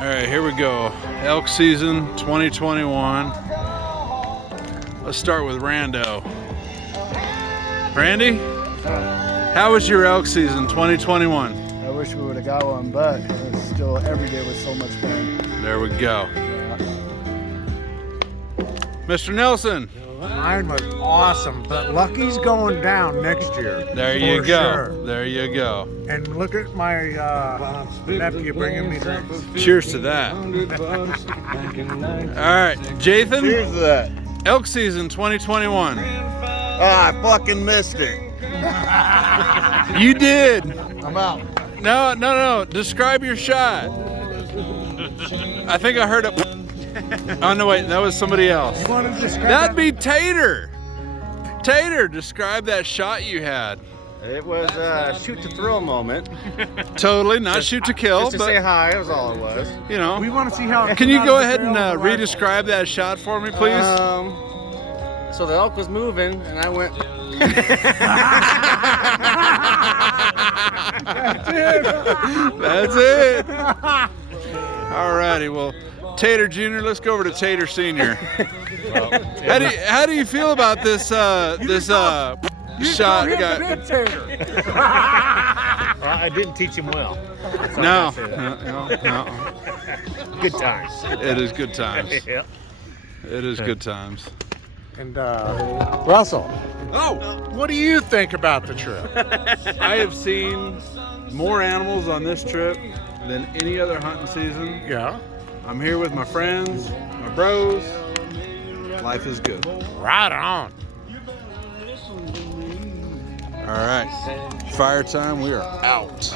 All right, here we go. Elk season 2021. Let's start with Rando. Randy, how was your elk season 2021? I wish we would have got one, but it's still every day was so much fun. There we go. Mr. Nelson. Mine was awesome, but Lucky's going down next year. There you for go. sure. There you go. And look at my nephew bringing me drinks. Cheers to that. All right, Jathan. Cheers to that. Elk season 2021. I fucking missed it. You did. I'm out. No. Describe your shot. I think I heard it. Oh, no, wait. That was somebody else. You want to describe That'd be Tater. Tater, describe that shot you had. It was a shoot to thrill moment. Totally. Not shoot to kill, Just to but, say hi, that was all it was. you know. We want to see how. it Can came you out go of the ahead and barrel of the rifle. re-describe that shot for me, please? So the elk was moving, and I went. That's it. All righty. Well, Tater Jr., let's go over to Tater Sr. How do you feel about this shot? Big tater. I didn't teach him well. No. Good times. It is good times. Yeah. It is good times. And Russell, Oh, what do you think about the trip? I have seen more animals on this trip than any other hunting season. Yeah. I'm here with my friends, my bros. Life is good. Right on. All right. Fire time. We are out.